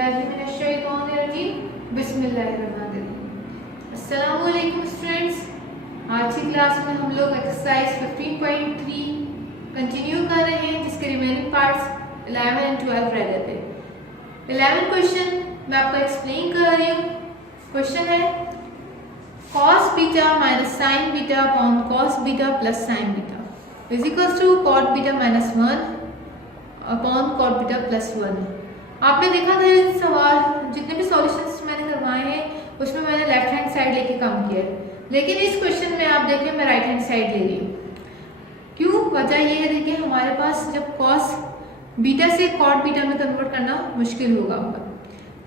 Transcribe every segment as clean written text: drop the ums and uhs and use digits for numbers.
बिस्मिल्लाहिर्रहमानिर्रहीम बिस्मिल्लाहिर्रहमानिर्रहीम। अस्सलामु अलैकुम स्टूडेंट्स, आज की क्लास में हम लोग एक्सरसाइज 15.3 कंटिन्यू कर रहे हैं, जिसके रिमेनिंग पार्ट्स 11 एंड 12 रह गए थे। 11 क्वेश्चन मैं आपको एक्सप्लेन कर रही हूँ। क्वेश्चन है cos beta minus sine beta upon cos beta plus sine beta is equal to cot beta minus 1 upon cot beta plus 1। आपने देखा था सवाल, जितने भी सॉल्यूशंस मैंने करवाए हैं उसमें मैंने लेफ्ट हैंड साइड लेके काम किया है, लेकिन इस क्वेश्चन में आप देखें मैं राइट हैंड साइड ले रही हूँ। क्यों? वजह ये है, देखिए हमारे पास जब cos बीटा से cot बीटा में कन्वर्ट करना मुश्किल होगा,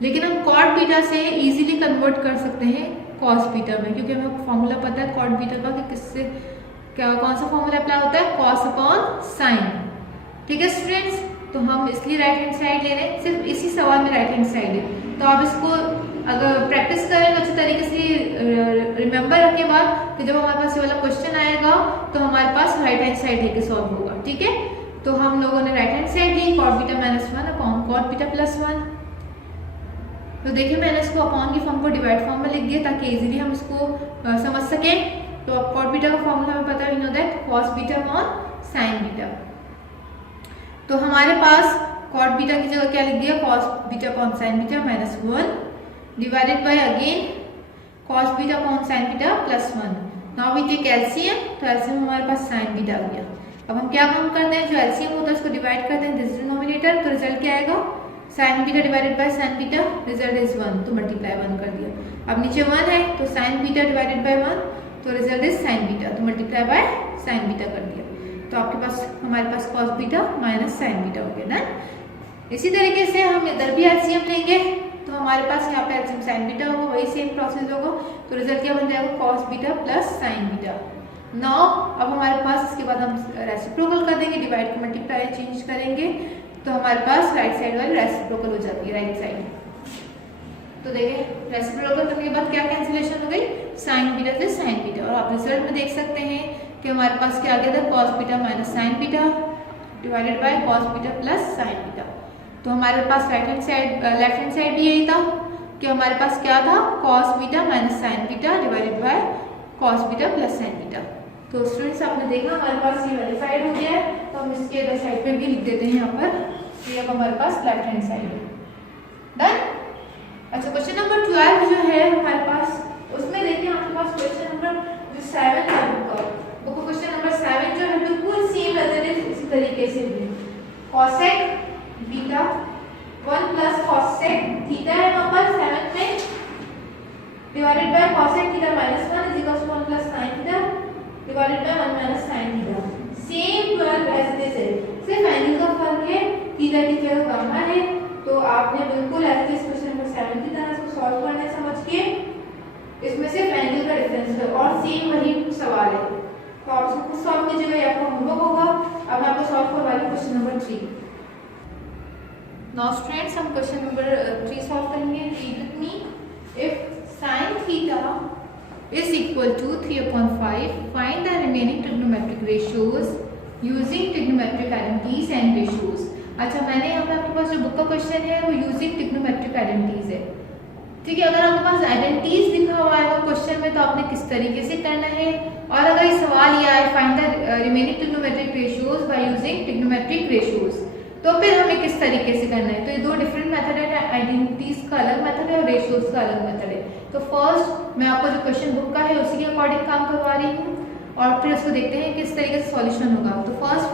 लेकिन हम cot बीटा से इजीली कन्वर्ट कर सकते हैं cos बीटा में, क्योंकि हमें फॉर्मूला पता है cot बीटा का कि किससे क्या कौन सा फॉर्मूला अप्लाई होता है, cos अपॉन साइन। ठीक है स्टूडेंट्स, तो हम इसलिए राइट हैंड साइड ले रहे हैं, सिर्फ इसी सवाल में राइट हैंड साइड है। तो आप इसको अगर प्रैक्टिस करेंगे अच्छे तरीके से, रिमेंबर रखिए बात कि जब हमारे पास ये वाला क्वेश्चन आएगा तो हमारे पास राइट हैंड साइड लेके सॉल्व होगा। ठीक है, तो हम लोगों ने राइट हैंड साइड ली cot beta minus 1 upon cot beta plus 1। तो देखिए मैंने इसको अपॉन की फॉर्म को डिवाइड फॉर्म में लिख दिया ताकि इजीली हम इसको समझ सकें। तो अब cot बीटा का फॉर्मूला हमें पता है, we know that cos beta upon sine beta. तो हमारे पास cot बीटा की जगह क्या लिख दिया, cos beta upon sine beta minus 1 divided by again cos beta upon sine beta plus 1। Now we take LCM, तो एलसीएम हमारे पास साइन बीटा आ गया। अब हम क्या काम करते हैं, जो एलसीएम होता है उसको डिवाइड करते हैं दिस डिनोमिनेटर, तो रिजल्ट क्या आएगा, sign beta divided by sine beta, result is 1, तो मल्टीप्लाई 1 कर दिया। अब नीचे 1 है तो साइन बीटा डिवाइडेड बाय 1, तो रिजल्ट इज साइन बीटा, तो मल्टीप्लाई बाय साइन बीटा कर दिया। तो आपके पास हमारे पास cos beta minus sine beta हो गया ना। इसी तरीके से हम इधर भी एलसीएम लेंगे, तो हमारे पास यहाँ पे एलसीएम साइन बीटा होगा, वही सेम प्रोसेस होगा। तो रिजल्ट क्या बन जाएगा, cos beta plus sine beta. Now अब हमारे पास इसके बाद हम रेसिप्रोकल कर देंगे, डिवाइड को मल्टीप्लाई चेंज करेंगे, तो हमारे पास राइट साइड वाली रेसिप्रोकल हो जाती है, राइट साइड। तो देखिए रेसिप्रोकल करने के बाद क्या कैंसिलेशन हो गई, साइन बीटा से साइन बीटा। और आप रिजल्ट में देख सकते हैं कि हमारे पास क्या आ गया था, cos beta minus sine beta divided by cos beta plus sine beta. तो हमारे पास right hand side left hand side भी यही था कि हमारे पास क्या था, cos beta minus sine beta divided by cos beta plus sine beta. तो स्टूडेंट्स आपने देखा हमारे पास ये वेरीफाइड हो गया है, तो हम इसके अदर साइड पे भी लिख देते हैं यहाँ पर, ये अब हमारे पास लेफ्ट हैंड साइड है। डन। अच्छा, क्वेश्चन नंबर 12 जो है हमारे पास, उसमें देखिए आपके पास क्वेश्चन नंबर 7 है बुक, क्वेश्चन नंबर 7 जो है बिल्कुल सेम मेथड है, इसी तरीके से भी cosec beta 1 plus cosec theta है वहां पर 7 में, divided by cosec theta minus 1 is equal to 1 plus sin theta divided by 1 minus sin theta. Same 12 as this है, सिर्फ एंगल का फर्क है, थीटा की जगह गामा है। तो आपने बिल्कुल एज दिस क्वेश्चन नंबर 7 की तरह इसको सॉल्व करना है, समझ के इसमें सिर्फ एंगल का डिफरेंस है और सेम वही सवाल है। तो आप इसको सॉल्व कीजिएगा, ये आपका होमवर्क होगा। अब मैं आपको सॉल्व करवा रही हूं क्वेश्चन नंबर 3। नाउ स्टूडेंट्स हम क्वेश्चन नंबर 3 सॉल्व करेंगे। Read with me. If sin theta is equal to 3/5, find the remaining trigonometric ratios using trigonometric identities and ratios। अच्छा, मैंने यहाँ पे आपके पास जो बुक का क्वेश्चन है वो यूजिंग ट्रिग्नोमेट्रिक आइडेंटिटीज है। ठीक है, अगर आपके पास आइडेंटिटीज लिखा हुआ है क्वेश्चन में तो आपने किस तरीके से करना है, और अगर ये सवाल ये आए find the remaining trigonometric ratios by using trigonometric ratios, तो फिर हमें किस तरीके से करना है। तो ये दो डिफरेंट मेथड है, आइडेंटिटीज का अलग मेथड है और रेशियोज का अलग मेथड है। तो फर्स्ट मैं आपको जो क्वेश्चन बुक का है उसी के अकॉर्डिंग काम करवा रही हूँ, और फिर उसको देखते हैं किस तरीके से सॉल्यूशन होगा। तो first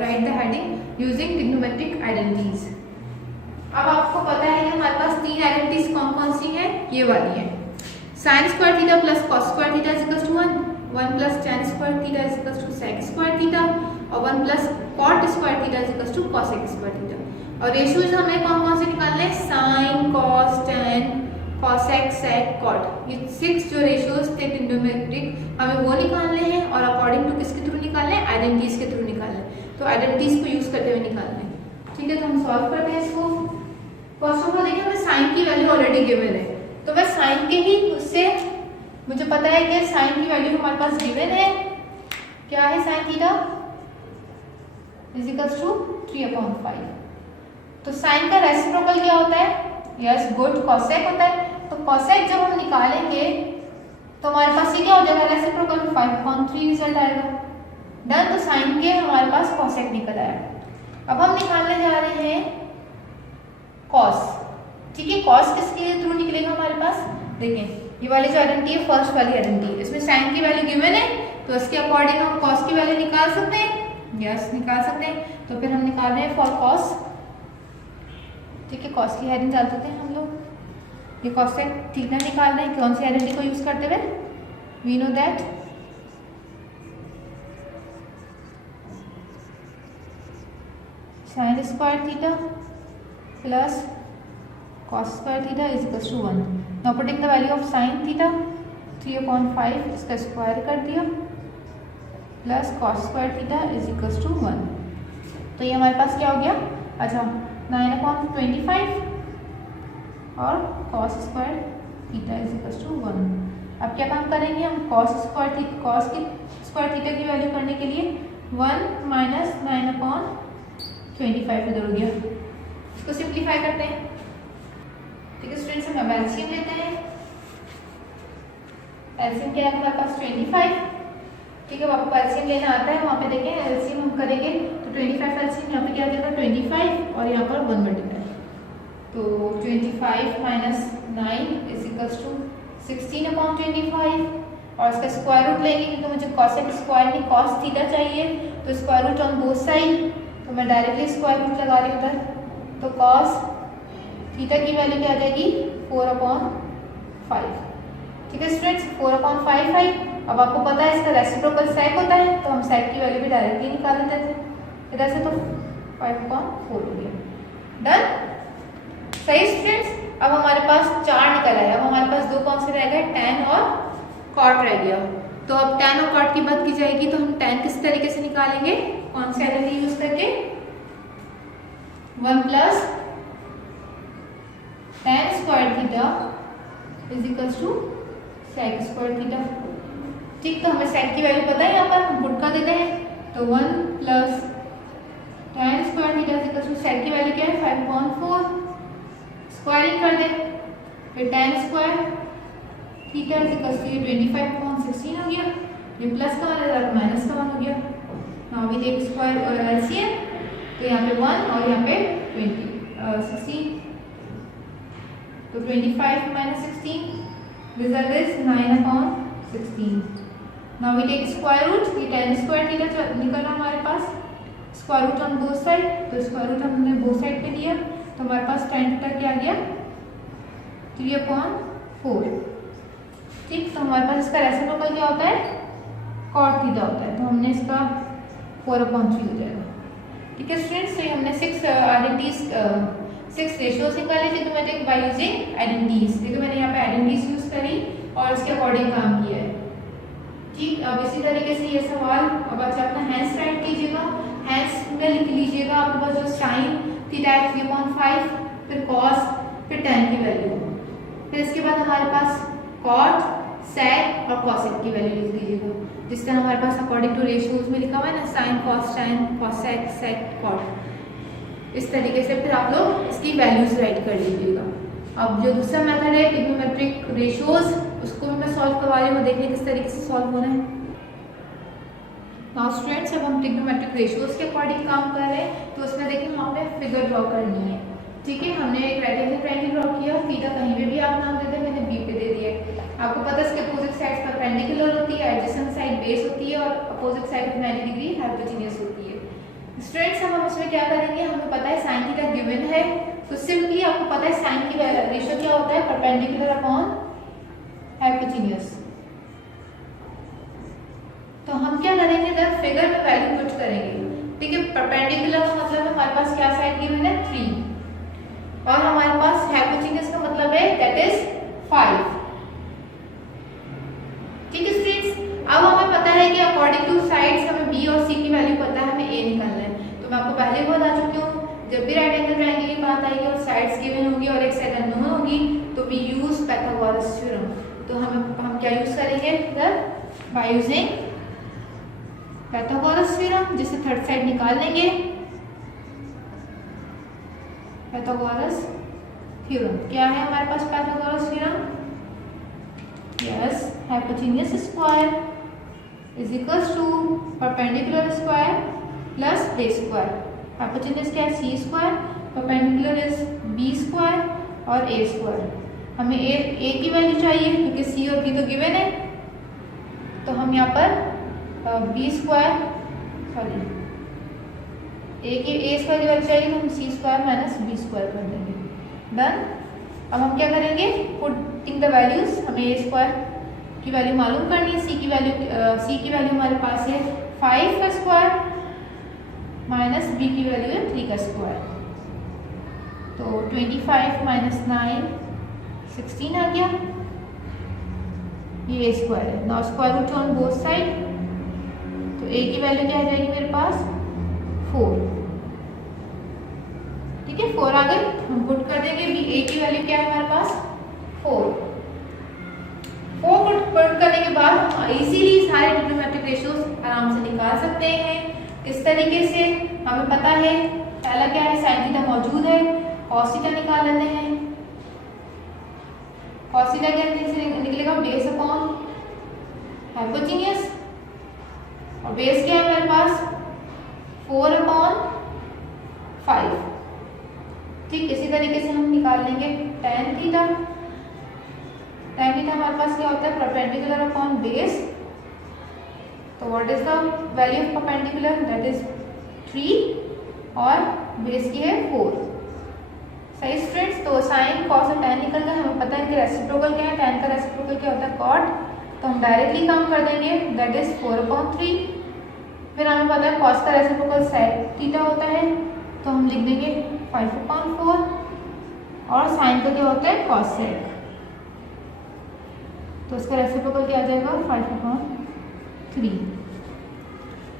right the heading using trigonometric identities. अब आपको पता है कि हमारे पास 3 आइडेंटिटीज कौन कौन सी हैं, ये वाली है, sin square theta plus cos square theta is equal to 1 plus tan square theta is equal to sec square theta, और 1 plus cot square theta is equal to cosec square theta. और ratios हमें कौन कौन से निकालने हैं, sin cos tan cosec sec cot, ये 6 जो रेशियोज थे ट्रिग्नोमेट्रिक हमें वो निकालने हैं, और अकॉर्डिंग टू किसके थ्रू निकालने हैं, आइडेंटिटीज के थ्रू निकालने। तो आइडेंटिटीज को यूज करते हुए निकालने। ठीक है, तो हम सॉल्व करते हैं इसको। फर्स्ट ऑफ ऑल देखिए हमें साइन की वैल्यू ऑलरेडी गिवन है, तो मैं साइन के ही उससे मुझे पता है कि साइन की वैल्यू हमारे पास गिवन है, क्या है, sine theta is equal to 3/5। तो साइन का रेसिप्रोकल क्या होता है, यस गुड, कॉसेक होता है। तो कॉसेक जब हम निकालेंगे तो हमारे पास ये क्या हो जाएगा, रेसिप्रोकल 5/3 रिजल्ट आएगा। डन। तो साइन के हमारे पास कॉसेक निकल आया। अब हम निकालने जा रहे हैं कॉस। ठीक है, कॉस किसके थ्रू निकलेगा हमारे पास, देखें ये वाली जो आइडेंटिटी है, फर्स्ट वाली आइडेंटिटी, इसमें साइन की वैल्यू गिवन है तो इसके अकॉर्डिंग हम कॉस की वैल्यू निकाल सकते हैं। यस निकाल सकते हैं। तो फिर हम निकाल रहे हैं फॉर कॉस। ठीक है, कॉस की हेडिंग डाल देते हैं हम लोग। ये कॉसेक थीटा निकाल रहे हैं, कौन सी आइडेंटिटी को यूज करते हुए, we know that sine square theta plus cos square theta is equal to 1। Now putting the value of sine theta 3/5 इसका स्क्वायर कर दिया plus cos square theta is equal to 1। तो ये हमारे पास क्या हो गया, अच्छा 9/25 और cos square theta is equal to 1। अब क्या काम करेंगे हम, cos की स्क्वायर थीटा की वैल्यू करने के लिए 1 माइनस 9/25 इधर हो गया, इसको सिंप्लीफाई करते हैं। ठीक है स्टूडेंट्स, हम एलसीएम लेते हैं। एलसीएम क्या है हमारे पास 25। ठीक है, आपको एलसीएम लेना आता है, वहाँ पे देखें एलसीएम हम करेंगे तो 25 एलसीएम यहाँ पे क्या आ जाएगा 25 और यहाँ पर 1 मल्टीप्लाई, तो 25 माइनस 9 इज इक्वल्स टू 16/25 और इसका स्क्वायर रूट लेंगे क्योंकि मुझे कॉसेक स्क्वायर नहीं कॉस थीटा चाहिए, तो square root on both side, तो मैं डायरेक्टली स्क्वायर रूट लगा रही हूँ उधर। तो कॉस थीटा की वैल्यू क्या आ जाएगी 4/5। ठीक है स्टूडेंट्स, 4/5। अब आपको पता है इसका रेसिप्रोकल सेक होता है, तो हम सेक की वैल्यू भी डायरेक्टली निकाल देते थे इधर से, तो 5/4 हो गया। डन, सही स्टूडेंट्स। अब हमारे पास 4 निकल आया। अब हमारे पास दो कौन से रह गए, tan और cot रह गया। तो अब tan और cot की बात की जाएगी तो हम tan किस तरीके से निकालेंगे, कौन सी आइडेंटिटी यूज करके, 1 plus tan square theta is equal to sec square theta. ठीक, तो हमें sec की वैल्यू पता है, यहाँ पर हम पुट कर देते हैं, तो 1 plus tan square theta is equal to sec की वैल्यू क्या है 5/4, स्क्वायरिंग कर दे, फिर tan square theta is equal to 25/16 हो गया, ये प्लस का 1 है माइनस का 1 हो गया। Now we take square LCM, तो यहाँ पे 1 और यहाँ पे 16, तो 25 minus 16 result is 9/16। Now we take square root, ये tan स्क्वायर थीटा निकल रहा हमारे पास, square root on both side, तो स्क्वायर रूट हमने बोथ साइड पे लिया, तो हमारे पास tan थीटा क्या आ गया 3/4। ठीक, तो हमारे पास इसका रेसिप्रोकल क्या होता है cot थीटा होता है, तो हमने इसका 4/3 हो जाएगा। ठीक है स्टूडेंट्स, तो हमने 6 आइडेंटिटीज 6 रेशियोज निकाले थे ट्रिग्नोमेट्रिक बाय यूजिंग आइडेंटिटीज। देखो मैंने यहाँ पे आइडेंटिटीज यूज करी और इसके अकॉर्डिंग काम किया है। ठीक, अब इसी तरीके से ये सवाल अब अच्छा अपना हैंड्स राइट कीजिएगा, हैंड्स में लिख लीजिएगा आपके पास जो साइन थीटा 3/5, फिर कॉस, फिर tan की वैल्यू, फिर इसके बाद हमारे पास cot, sec और cosec की वैल्यू लिख लीजिएगा, जिस तरह हमारे पास अकॉर्डिंग टू रेशियोज में लिखा हुआ है ना, sign cos tan cosec sec cot, इस तरीके से फिर आप लोग इसकी वैल्यूज राइट कर लीजिएगा। अब जो दूसरा मेथड है ट्रिग्नोमेट्रिक रेशियोज, उसको भी मैं सॉल्व करवा रही हूँ, देखिए किस तरीके से सॉल्व होना है। नाउ स्टूडेंट्स, अब हम ट्रिग्नोमेट्रिक रेशियोज के अकॉर्डिंग काम कर रहे हैं, तो उसमें देखिए वहाँ पे फिगर ड्रॉ करनी है। ठीक है, हमने एक राइट एंगल ट्रायंगल ड्रॉ किया, थीटा कहीं पे भी आप नाम देते, मैंने बी पे दे दिया। आपको पता है इसके अपोजिट साइड परपेंडिकुलर होती है, एडजेसेंट साइड बेस होती है और अपोजिट साइड 90 डिग्री हाइपोटेन्यूज होती है। स्टूडेंट्स, अब हम इसमें क्या करेंगे, हमें पता है साइन थीटा गिवन है, तो सिंपली आपको पता है साइन की रेशियो क्या होता है, परपेंडिकुलर अपॉन हाइपोटेन्यूज। तो हम क्या करेंगे, इधर फिगर में वैल्यू पुट करेंगे। ठीक है, परपेंडिकुलर का मतलब हमारे पास क्या साइड गिवन है 3 और हमारे पास हाइपोटेन्यूज का मतलब है दैट इज 5। ठीक है स्टूडेंट्स, अब हमें पता है कि अकॉर्डिंग टू साइड्स हमें बी और सी की वैल्यू पता है, हमें ए निकालना है। तो मैं आपको पहले भी बता चुकी हूँ, जब भी राइट एंगल ट्रायंगल की बात आएगी और साइड्स गिवन होगी और एक साइड अननोन होगी, तो वी यूज पाइथागोरस थ्योरम। तो हम क्या यूज करेंगे इधर, बाय यूजिंग पाइथागोरस थ्योरम, जिससे थर्ड साइड निकाल लेंगे, पाइथागोरस थ्योरम। क्या है हमारे पास Pythagoras theorem? Yes, hypotenuse square is equals to perpendicular square plus base square. Hypotenuse क्या है? C square, perpendicular is B square और ए स्क्वायर। हमें ए की वैल्यू चाहिए क्योंकि सी और बी तो गिवन है, तो हम यहाँ पर बी स्क्वायर सॉरी ए स्क्वायर की वैल्यू चाहिए, तो हम सी स्क्वायर माइनस बी स्क्वायर कर देंगे। डन। अब हम क्या करेंगे? Putting the values. हमें ए स्क्वायर की वैल्यू मालूम करनी है, सी की वैल्यू हमारे पास है 5 का स्क्वायर माइनस बी की वैल्यू है 3 का स्क्वायर। तो 25 माइनस 9 16 आ गया। ये ए स्क्वायर है। Now square root on both side, तो ए की वैल्यू क्या आ जाएगी मेरे पास? 4। ठीक है, 4 आ गए। हम पुट कर देंगे बी। ए की वैल्यू क्या है हमारे पास? 4 पुट करने के बाद हम इजीली सारे ट्रिग्नोमेट्रिक रेशियोज आराम से निकाल सकते हैं। किस तरीके से? हमें पता है पहला क्या है, साइन थीटा मौजूद है, कॉस थीटा निकाल लेते हैं। कॉस थीटा क्या निकलेगा? बेस अपॉन हाइपोटेन्यूज, और बेस क्या है हमारे पास? 4 अपॉन 5। ठीक, इसी तरीके से हम निकाल लेंगे tan थीटा। tan थीटा हमारे पास क्या होता है? Perpendicular upon base. तो what is the value of perpendicular? That is 3 और बेस की है 4। सही स्टूडेंट्स। तो साइन कॉस और tan निकल गया। हमें पता है कि रेसिप्रोकल क्या है, tan का रेसिप्रोकल क्या होता है? cot। तो हम डायरेक्टली काम कर देंगे, दैट इज 4/3। फिर हमें पता है कॉस का रेसिप्रोकल sec थीटा होता है, तो हम लिख देंगे 5/4। और साइन का क्या होता है? cos sec। तो इसका रेसिप्रोकल क्या आ जाएगा? 5/3।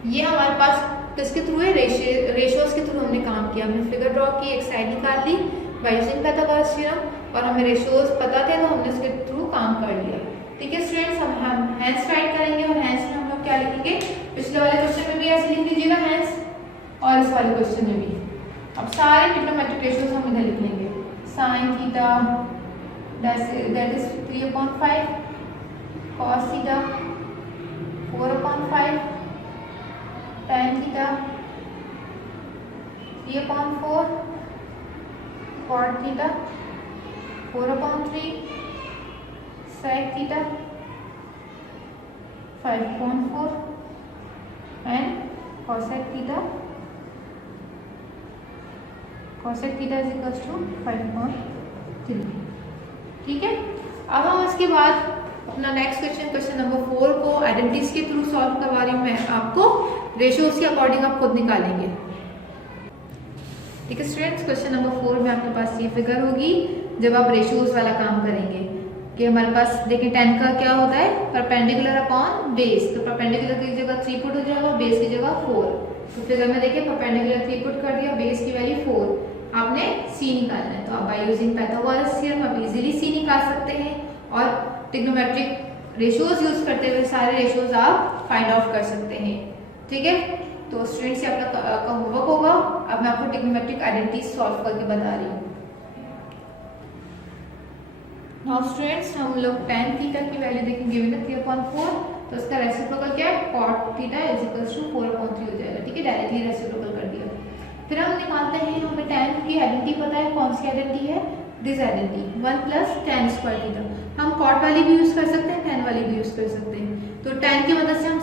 ये हमारे पास किसके थ्रू है? रेशियोज के थ्रू हमने काम किया। हमने फिगर ड्रॉ की, एक साइड निकाल ली बाय यूजिंग पाइथागोरस थ्योरम, और हमें रेशियोज पता थे तो हमने उसके थ्रू काम कर लिया। ठीक है स्टूडेंट्स, हम हैंस राइट करेंगे, और हैंस में हम लोग क्या लिखेंगे? पिछले वाले क्वेश्चन में भी ऐसे लिख लीजिएगा हैंस, और इस वाले क्वेश्चन में भी। अब सारे ट्रिग्नोमेट्रिक रेशियोज हम इधर लिख लेंगे। Sine theta that is 3/5, cos theta 4/5, tan theta 3/4, cot theta 4/3, sec theta 5/4 and cosec theta is equals to 5/3। ठीक है, अब हम इसके बाद अपना नेक्स्ट क्वेश्चन नंबर 4 को आइडेंटिटीज के थ्रू सॉल्व करवा रही हूँ मैं आपको। रेशियोज के अकॉर्डिंग आप खुद निकालेंगे। ठीक है स्टूडेंट्स, क्वेश्चन नंबर 4 में आपके पास ये फिगर होगी जब आप रेशियोज वाला काम करेंगे कि हमारे पास देखिए tan का क्या होता है? Perpendicular upon base. तो परपेंडिकुलर की जगह 3 पुट हो जाएगा, बेस की जगह 4। तो फिगर में देखिए परपेंडिकुलर 3 पुट कर दिया, बेस की वैल्यू 4। आपने c निकालना है, तो आप बाय यूजिंग पाइथागोरस थ्योरम आप इजीली c निकाल सकते हैं, और ट्रिग्नोमेट्रिक रेशियोज यूज करते हुए सारे रेशियोज आप फाइंड आउट कर सकते हैं। ठीक है, तो स्टूडेंट्स ये आपका होमवर्क होगा। अब मैं आपको ट्रिग्नोमेट्रिक आइडेंटिटीज सॉल्व करके बता रही हूँ। नाउ स्टूडेंट्स, हम लोग tan थीटा की वैल्यू देखेंगे गिवन है 3/4, तो इसका रेसिप्रोकल क्या है? cot theta is equals to 4/3 हो जाएगा। ठीक है, डायरेक्टली रेसिप्रोकल कर दिया। फिर हम निकालते हैं, हमें tan की आइडेंटिटी पता है, कौन सी आइडेंटिटी है? This identity 1 + tan square theta. हम cot वाली भी यूज कर सकते हैं, tan वाली भी यूज कर सकते हैं। तो tan की मदद से हम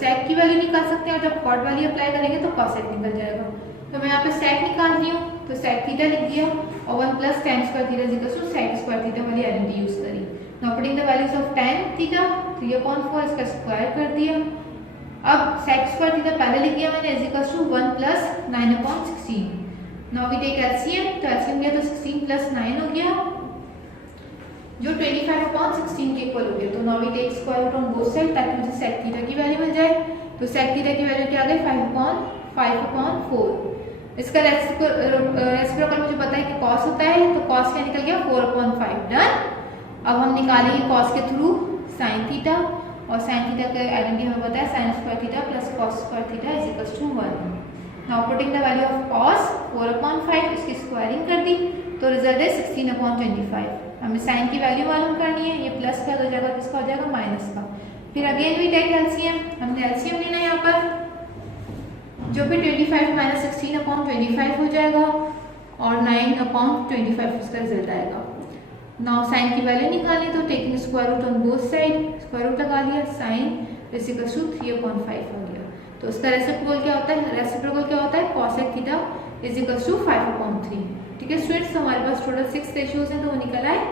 sec की वैल्यू निकाल सकते हैं, और जब cot वाली अप्लाई करेंगे तो cosec निकल जाएगा। तो मैं यहाँ पे sec निकाल रही हूँ, तो sec थीटा लिख दिया, और 1 + tan square theta is equals to sec square theta वाली आइडेंटिटी यूज करी। Now putting the values of tan theta 3/4, इसका स्क्वायर कर दिया। अब sec स्क्वायर थीटा पहले लिख दिया मैंने is equals to 1 + 9/16। Now we take LCM, तो एलसीएम लिया तो 16 + 9 हो गया, जो 25/16 के इक्वल हो गया। तो now we take square root on both side, ताकि मुझे sec थीटा की वैल्यू मिल जाए। तो sec थीटा की वैल्यू क्या आ गई? 5/4। इसका रेसिप्रोकल मुझे पता है कि cos होता है, तो cos क्या निकल गया? 4/5। डन। अब हम निकालेंगे cos के थ्रू sin थीटा, और sin थीटा का आइडेंटिटी हमें पता है sin square theta plus cos square theta is equals to 1। Now putting the value of cos 4/5, इसकी स्क्वायरिंग कर दी, तो तो रिजल्ट है 16/25। हमें साइन की वैल्यू मालूम करनी है, ये प्लस का हो जाएगा, किसका हो जाएगा, माइनस का। फिर अगेन वी टेक एलसीएम, हमने एलसीएम लेना है यहाँ पर, जो कि 25 माइनस 16/25 हो जाएगा और 9/25 उसका रिजल्ट आएगा। नाउ साइन की वैल्यू निकालनी, तो taking square root on both side, square root लगा लिया, साइन इज इक्वल टू 3/5 हो गया। तो उसका रेसिप्रोकल क्या होता है, रेसिप्रोकल क्या होता है, cosec theta is equal to 5/3। ठीक है स्टूडेंट्स, तो हमारे पास टोटल 6 रेशियोज हैं, तो वो निकल आए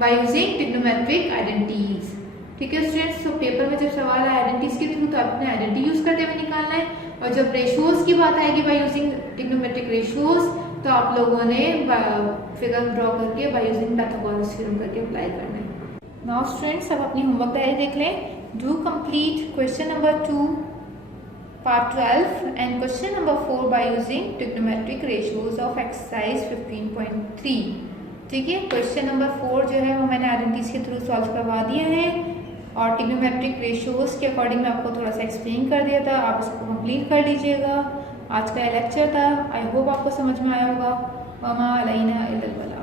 बाय यूजिंग ट्रिग्नोमेट्रिक आइडेंटिटीज। ठीक है स्टूडेंट्स, तो पेपर में जब सवाल है आइडेंटिटीज के थ्रू, तो आपने आइडेंटिटी यूज करते हुए निकालना है, और जब रेशियोज की बात आएगी बाय यूजिंग ट्रिग्नोमेट्रिक रेशियोज, तो आप लोगों ने फिगर ड्रॉ करके बाय यूजिंग पाइथागोरस थ्योरम करके अप्लाई करना है। नाउ स्टूडेंट्स, अब अपनी होमवर्क डायरी देख लें। Do complete question number 2 part 12 and question number 4 by using trigonometric ratios of exercise 15.3। ठीक है, क्वेश्चन नंबर 4 जो है वो मैंने आइडेंटिटीज के थ्रू सॉल्व करवा दिया है, और ट्रिग्नोमेट्रिक रेशियोज के अकॉर्डिंग मैं आपको थोड़ा सा एक्सप्लेन कर दिया था, आप इसको कंप्लीट कर लीजिएगा। आज का लेक्चर था, आई होप आपको समझ में आया होगा। वमा अलैना इल्लल बलाग।